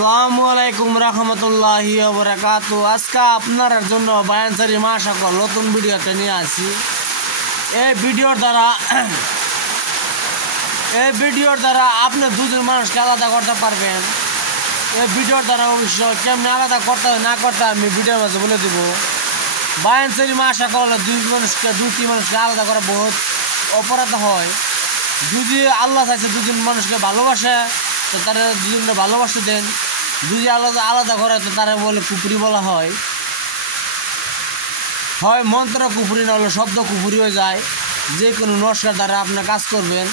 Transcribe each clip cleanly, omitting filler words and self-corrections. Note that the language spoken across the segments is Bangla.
আসসালামু আলাইকুম রহমতুল্লাহি ওয়া বারাকাতুহু। আজকে আপনার জন্য বায়ানসারি মাশাআল্লাহ নতুন ভিডিও একটা নিয়ে আসি। এই ভিডিওর দ্বারা আপনি দুজন মানুষকে আলাদা করতে পারবেন। এই ভিডিওর দ্বারা অবশ্য কেমনি আলাদা করতে হয় না করতে আমি ভিডিওর মাঝে বলে দেব। বায়ানসারি মাশাআল্লাহ দুটি মানুষকে আলাদা করা বহুত অপরাধ হয়। যদি আল্লাহ চাইছে দুজন মানুষকে ভালোবাসে তো তারা দুজনকে ভালোবাসতে দেন। যদি আলাদা আলাদা করে তো তারা বলে কুপুরি বলা হয় মন্ত্র কুপুরি না হলে শব্দ কুপুরি হয়ে যায়। যে কোনো নস্কার দ্বারা আপনার কাজ করবেন,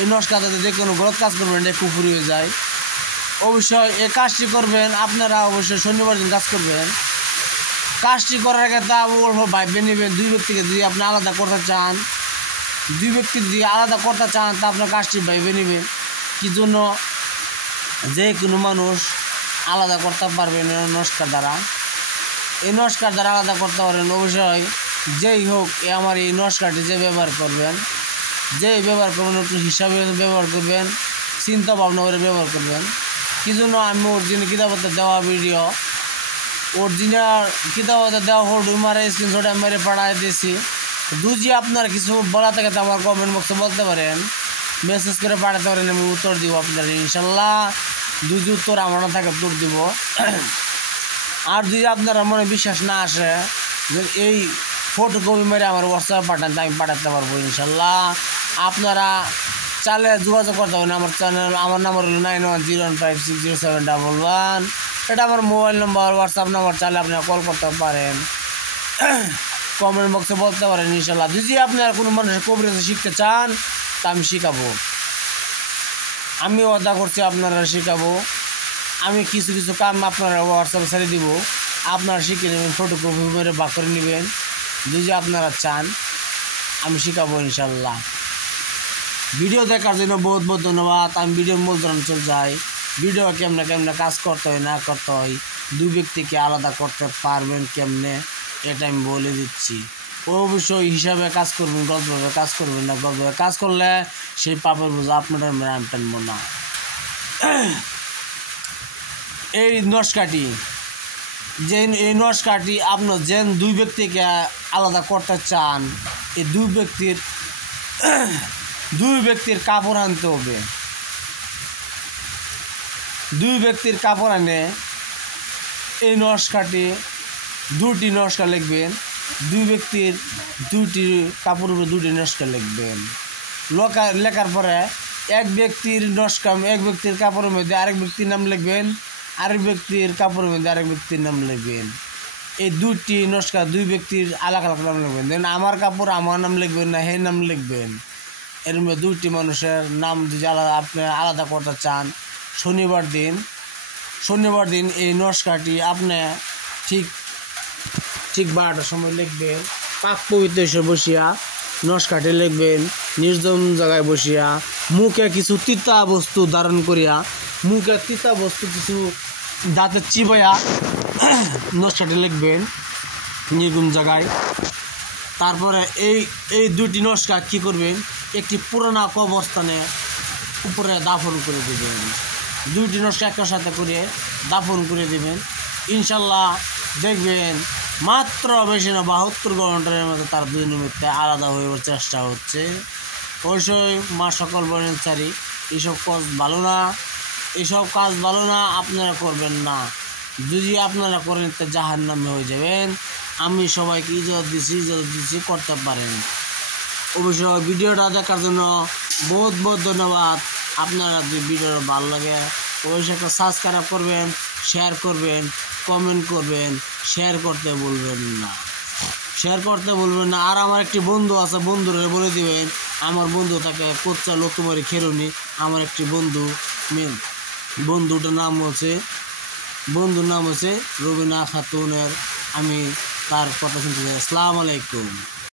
এই নস্কার দ্বারা যে কোনো গলত কাজ করবেন এটা কুপুরি হয়ে যায়। অবশ্যই এই কাজটি করবেন আপনারা, অবশ্যই শনিবার দিন কাজ করবেন। কাজটি করার আগে তা অল্প ভাববে নেবেন। দুই ব্যক্তিকে যদি আপনি আলাদা করতে চান, তা আপনার কাজটি ভাইবে নেবেন কি জন্য। যে কোনো মানুষ আলাদা করতে পারবেন এই নস্কার দ্বারা। এই নস্কার দ্বারা আলাদা করতে পারেন। অবশ্যই যেই হোক আমার এই নস্কারটি যে ব্যবহার করবেন একটু হিসাবে ব্যবহার করবেন, চিন্তা ভাবনা করে ব্যবহার করবেন। কি জন্য আমি অরিজিনাল কিতাবতে দেওয়া ভিডিও, অরিজিনাল কিতাবতে দেওয়া ফটো মারে স্ক্রিনশট আমি মেরে পাঠাই দিয়েছি। যদি আপনার কিছু বলা থাকে তো আমার কমেন্ট বক্সে বলতে পারেন, মেসেজ করে পাঠাতে পারেন, আমি উত্তর দিব আপনার ইনশাল্লাহ। যদি উত্তর আমার না থাকে উত্তর দিব। আর যদি আপনারা মনে বিশ্বাস না আসে যে এই ফটো কপি মেরে আমার হোয়াটসঅ্যাপে পাঠান তো আমি পাঠাতে পারবো ইনশাল্লাহ। আপনারা চাইলে যোগাযোগ করতে পারেন। আমার নাম্বার হলো 9101560711। এটা আমার মোবাইল নাম্বার, হোয়াটসঅ্যাপ নাম্বার। চাইলে আপনারা কল করতে পারেন, কমেন্ট বক্সে বলতে পারেন ইনশাল্লাহ। যদি আপনারা কোনো মানুষের কবিরাজ শিখতে চান তা আমি শিখাবো। আমি ওয়াদা করছি আপনারা শেখাবো। আমি কিছু কিছু কাম আপনারা হোয়াটসঅ্যাপে ছেড়ে দিব, আপনারা শিখে নেবেন, ফটোকপি মেরে বা করে নেবেন। যদি আপনারা চান আমি শেখাবো ইনশাল্লাহ। ভিডিও দেখার জন্য বহুত বহুত ধন্যবাদ। আমি ভিডিওর মূল ধরন চলে যাই। ভিডিও কেমনে কাজ করতে হয় না করতে হয়, দুই ব্যক্তিকে আলাদা করতে পারবেন কেমনে এটা আমি বলে দিচ্ছি। অবশ্যই হিসাবে কাজ করবেন, গল্পভাবে কাজ করবেন না। গল্পভাবে কাজ করলে সেই পাপের বোঝা আপনারা আমি টানব না। এই নস্কাটি আপনার যে দুই ব্যক্তিকে আলাদা করতে চান, এই দুই ব্যক্তির কাপড় আনতে হবে। দুই ব্যক্তির কাপড় আনে এই নস্কাটি দুটি নস্কা লিখবেন। দুই ব্যক্তির দুইটি কাপড়ের উপরে দুটি নস্কা লিখবেন। লেখার পরে এক ব্যক্তির কাপড়ের মধ্যে আরেক ব্যক্তির নাম লিখবেন, আরেক ব্যক্তির কাপড়ের মধ্যে আরেক ব্যক্তির নাম লিখবেন। এই দুটি নস্কা দুই ব্যক্তির আলাদা আলাদা নাম লিখবেন। দেন আমার কাপড় আমার নাম লিখবেন না, হে নাম লিখবেন। এর মধ্যে দুইটি মানুষের নাম যদি আপনি আলাদা করতে চান, শনিবার দিন এই নস্কাটি আপনি ঠিক 12টার সময় লিখবেন। পাক পবিত্র এসে বসিয়া নস্কাটি লিখবেন, নির্জন জায়গায় বসিয়া মুখে কিছু তিতা বস্তু ধারণ করিয়া, মুখে তিতা বস্তু কিছু দাঁতে চিবাইয়া নস্কাটি লিখবেন নির্গুম জায়গায়। তারপরে এই দুটি নস্কা কী করবেন, একটি পুরানা কবরস্থানে উপরে দাফন করে দেবেন। দুইটি নস্কা একটার সাথে করে দাফন করে দেবেন ইনশাল্লাহ। দেখবেন মাত্র বেশি না 72 ঘন্টার মধ্যে তার দুই নিমিত্তে আলাদা হয়ে চেষ্টা হচ্ছে। অবশ্যই মা সকল বায়ানসারি এইসব কাজ ভালো না, আপনারা করবেন না। যদি আপনারা করেন তো জাহান্নামে হয়ে যাবেন। আমি সবাইকে ইজাজত দিচ্ছি করতে পারেন। অবশ্যই ভিডিওটা দেখার জন্য বহুত বহুত ধন্যবাদ। আপনারা যদি ভিডিওটা ভালো লাগে অবশ্যই একটা সাবস্ক্রাইব করবেন, শেয়ার করবেন, কমেন্ট করবেন। শেয়ার করতে বলবেন না। আর আমার একটি বন্ধু আছে, বন্ধুরা বলে দিবেন। আমার বন্ধু তাকে কোচ্চা লতুমারি খেরুনি আমার একটি বন্ধুটার নাম হচ্ছে রবিনা খাতুনের। আমি তার কথা শুনতে চাই। আসসালামু আলাইকুম।